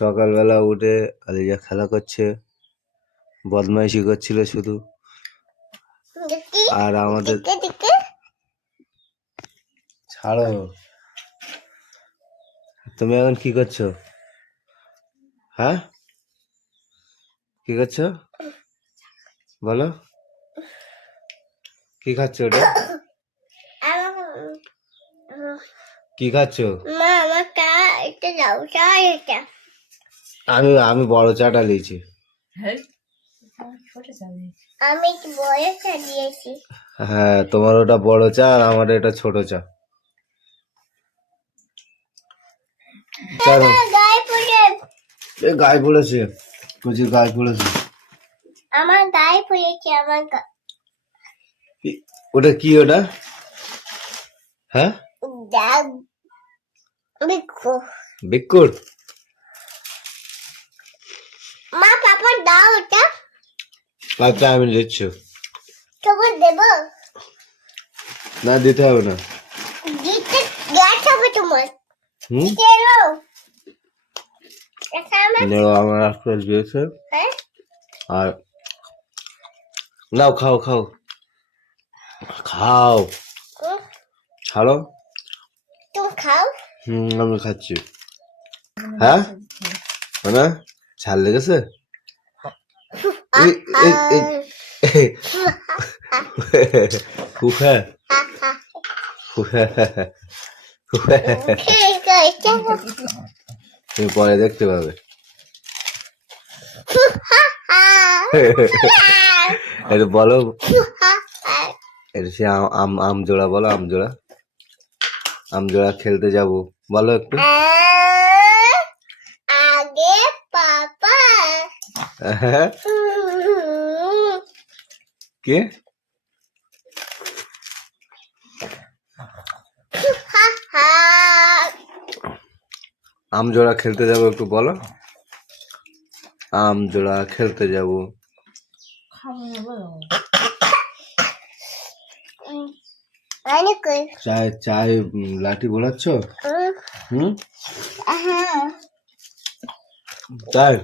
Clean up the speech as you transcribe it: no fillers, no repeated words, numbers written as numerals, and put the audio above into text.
সকালবেলা উঠে আলিজা খেলা করছে, বদমাইশি করছিল শুধু। আর আমাদের ছাড়ো, তুমি এখন কি করছো? হ্যাঁ, কি করছো বলো? কি খাচ্ছ ওটা? কি খাচ্ছ? আমি আমি বড় চাটা নিয়েছি। আমি বড় চা দিয়েছি। হ্যাঁ, তোমার ওটা বড় চা আর আমার এটা ছোট চা। গায়ে পড়েছে, প্রচুর গায়ে পড়েছে। আমার গায়ে পড়েছে, ওটা কি ওটা? হ্যাঁ, বিকুট। মা পাপা দাও ওটা। আচ্ছা, আমি দিচ্ছি। তোমার দেব না, দিতে হবে না। দিতে গ্যাস হবে তোমার। দিতে এলো আমার আজকাল দিয়েছে। হ্যাঁ, আর নাও, খাও খাও খাও, ছাড়ো। তুমি খাও। আমি খাচ্ছি। হ্যাঁ, মানে ছাড় লেগেছে। তুমি পরে দেখতে পাবে। এটা বলো, এটা সে আম জোড়া বলো, আম জোড়া। আম জোড়া খেলতে যাবো বলো একটু। আগে পাপা কে? আম জোড়া খেলতে যাবো একটু বলো। আম জোড়া খেলতে যাবো। চায় চায় লাঠি বোলাচ্ছ? তাই